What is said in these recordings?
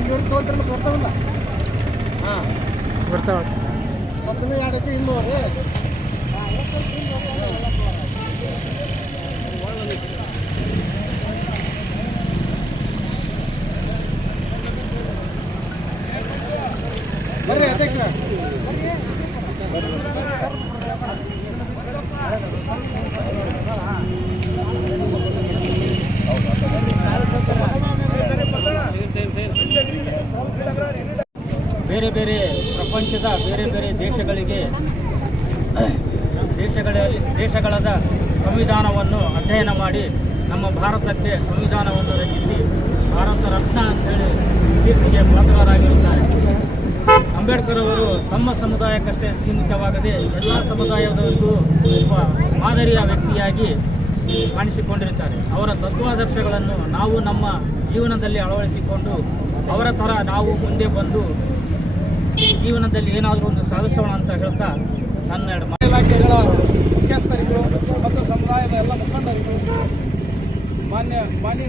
ಇವ್ರಿಗೆ ತೊಗೊಂಡ್ರೆ ಕೊಡ್ತಾವಲ್ಲ ಹಾಂ. ಬರ್ತಾವ ಸ್ವಲ್ಪ ಎರಡು ಹೆಚ್ಚು ಬರ್ರಿ ಅಧ್ಯಕ್ಷರ. ಬೇರೆ ಬೇರೆ ಪ್ರಪಂಚದ ಬೇರೆ ಬೇರೆ ದೇಶಗಳಿಗೆ ದೇಶಗಳ ದೇಶಗಳದ ಸಂವಿಧಾನವನ್ನು ಅಧ್ಯಯನ ಮಾಡಿ ನಮ್ಮ ಭಾರತಕ್ಕೆ ಸಂವಿಧಾನವನ್ನು ರಚಿಸಿ ಭಾರತ ರತ್ನ ಅಂತೇಳಿ ಕೀರ್ತಿಗೆ ಪಾತ್ರರಾಗಿರುತ್ತಾರೆ. ಅಂಬೇಡ್ಕರ್ ಅವರು ತಮ್ಮ ಸಮುದಾಯಕ್ಕಷ್ಟೇ ಸೀಮಿತವಾಗದೆ ಎಲ್ಲ ಸಮುದಾಯದವರಿಗೂ ಒಬ್ಬ ಮಾದರಿಯ ವ್ಯಕ್ತಿಯಾಗಿ ಕಾಣಿಸಿಕೊಂಡಿರುತ್ತಾರೆ. ಅವರ ತತ್ವಾದರ್ಶಗಳನ್ನು ನಾವು ನಮ್ಮ ಜೀವನದಲ್ಲಿ ಅಳವಡಿಸಿಕೊಂಡು ಅವರ ಥರ ನಾವು ಮುಂದೆ ಬಂದು ಜೀವನದಲ್ಲಿ ಏನಾದರೂ ಒಂದು ಸಾಧಿಸೋಣ ಅಂತ ಹೇಳ್ತಾ ನನ್ನ ಎರಡು ಮನೆ ಇಲಾಖೆಗಳ ಮುಖ್ಯಸ್ಥರಿಗೂ ಮತ್ತು ಸಮುದಾಯದ ಎಲ್ಲ ಮುಖಂಡರಿಗೂ ಮಾನ್ಯ ಮಾನ್ಯ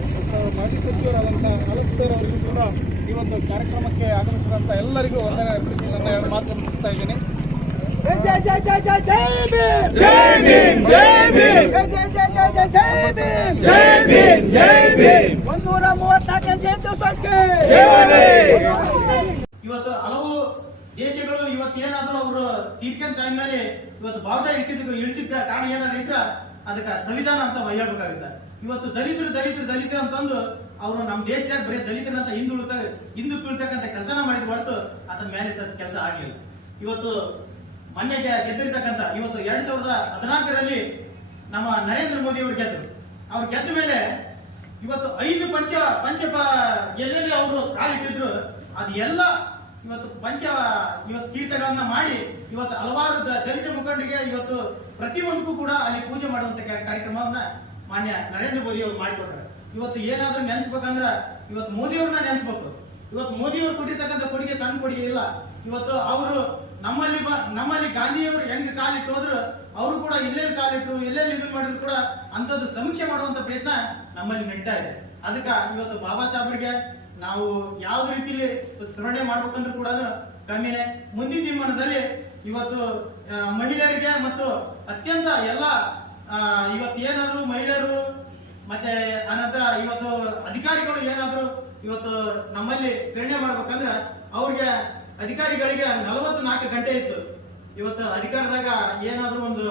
ಮಾಜಿ ಸಚಿವರಾದಂಥ ಅಲೋಕ್ ಸರ್ ಅವರಿಗೂ ಕೂಡ ಈ ಒಂದು ಕಾರ್ಯಕ್ರಮಕ್ಕೆ ಆಗಮಿಸಿದಂಥ ಎಲ್ಲರಿಗೂ ವಂದನೆ ಅರ್ಪಿಸಿ ನನ್ನ ಎರಡು ಮಾತನ್ನು ಮುಗಿಸ್ತಾ ಇದ್ದೀನಿ ಜೈ ಜೈ ಜೈ ಜೈ ತೀರ್ಕೊಂಡ್ ಟೈಮ್ನಲ್ಲಿ ಇವತ್ತು ಬಾವುಟ ಇಳಿಸಿದ ಇಳಿಸಿದ ಕಾರಣ ಏನಾದ್ರು ಇದ್ರ ಅದಕ್ಕೆ ಸಂವಿಧಾನ ಅಂತ ಹೇಳ್ಬೇಕಾಗುತ್ತೆ. ಇವತ್ತು ದಲಿತರು ದಲಿತರು ದಲಿತರು ಅಂತಂದು ಅವರು ನಮ್ಮ ದೇಶದಾಗ ಬರೀ ದಲಿತರಂತ ಹಿಂದುಳಿತ ಹಿಂದು ತುಳಿತಕ್ಕಂಥ ಕೆಲಸನ ಮಾಡಿದ ಹೊರತು ಅದನ್ನ ಮೇಲೆ ಕೆಲಸ ಆಗಲಿಲ್ಲ. ಇವತ್ತು ಮೊನ್ನೆ ಗೆದ್ದಿರ್ತಕ್ಕಂಥ ಇವತ್ತು ಎರಡ್ ಸಾವಿರದ ಹದಿನಾಲ್ಕರಲ್ಲಿ ನಮ್ಮ ನರೇಂದ್ರ ಮೋದಿ ಅವರು ಗೆದ್ದರು ಅವ್ರು ಗೆದ್ದ ಮೇಲೆ ಇವತ್ತು ಐದು ಪಂಚ ಪಂಚ ಎಲ್ಲೆಲ್ಲಿ ಅವರು ಕಾಲಿಟ್ಟಿದ್ರು, ಅದು ಎಲ್ಲ ಇವತ್ತು ಪಂಚ, ಇವತ್ತು ತೀರ್ಥಗಳನ್ನ ಮಾಡಿ, ಇವತ್ತು ಹಲವಾರು ದಲಿತ ಮುಖಂಡರಿಗೆ ಇವತ್ತು ಪ್ರತಿಯೊಂದಕ್ಕೂ ಕೂಡ ಅಲ್ಲಿ ಪೂಜೆ ಮಾಡುವಂತ ಕಾರ್ಯಕ್ರಮವನ್ನ ಮಾನ್ಯ ನರೇಂದ್ರ ಮೋದಿ ಅವರು ಮಾಡಿಕೊಟ್ರೆ. ಇವತ್ತು ಏನಾದ್ರೂ ನೆನೆಸ್ಬೇಕಂದ್ರೆ ಇವತ್ತು ಮೋದಿ ಅವ್ರನ್ನ ನೆನ್ಸ್ಬೇಕು. ಇವತ್ತು ಮೋದಿ ಅವರು ಕೊಟ್ಟಿರ್ತಕ್ಕಂಥ ಕೊಡುಗೆ ಸಣ್ಣ ಕೊಡುಗೆ ಇಲ್ಲ. ಇವತ್ತು ಅವರು ನಮ್ಮಲ್ಲಿ ನಮ್ಮಲ್ಲಿ ಗಾಂಧಿಯವರು ಹೆಂಗ್ ಕಾಲಿಟ್ಟು ಹೋದ್ರು, ಅವರು ಕೂಡ ಎಲ್ಲೆಲ್ಲಿ ಕಾಲಿಟ್ರು, ಎಲ್ಲೆಲ್ಲಿ ಇದನ್ನ ಮಾಡಿದ್ರು ಕೂಡ ಅಂತದ್ದು ಸಮೀಕ್ಷೆ ಮಾಡುವಂತ ಪ್ರಯತ್ನ ನಮ್ಮಲ್ಲಿ ನಡೀತಾ ಇದೆ. ಅದಕ್ಕ ಇವತ್ತು ಬಾಬಾ ಸಾಹೇಬ್ರಿಗೆ ನಾವು ಯಾವ ರೀತಿಲಿ ಸ್ಮರಣೆ ಮಾಡ್ಬೇಕಂದ್ರೂ ಕೂಡ ಕಮ್ಮಿನೇ ಮುಂದಿನ ದಿನಮಾನದಲ್ಲಿ ಇವತ್ತು ಮಹಿಳೆಯರಿಗೆ ಮತ್ತು ಅತ್ಯಂತ ಎಲ್ಲ ಇವತ್ತು ಏನಾದ್ರು ಮಹಿಳೆಯರು ಮತ್ತೆ ಅನಂತರ ಇವತ್ತು ಅಧಿಕಾರಿಗಳು ಏನಾದ್ರು ಇವತ್ತು ನಮ್ಮಲ್ಲಿ ಸ್ಮರಣೆ ಮಾಡ್ಬೇಕಂದ್ರೆ ಅವ್ರಿಗೆ ಅಧಿಕಾರಿಗಳಿಗೆ ನಲವತ್ತು ನಾಲ್ಕು ಗಂಟೆ ಇತ್ತು. ಇವತ್ತು ಅಧಿಕಾರದಾಗ ಏನಾದ್ರು ಒಂದು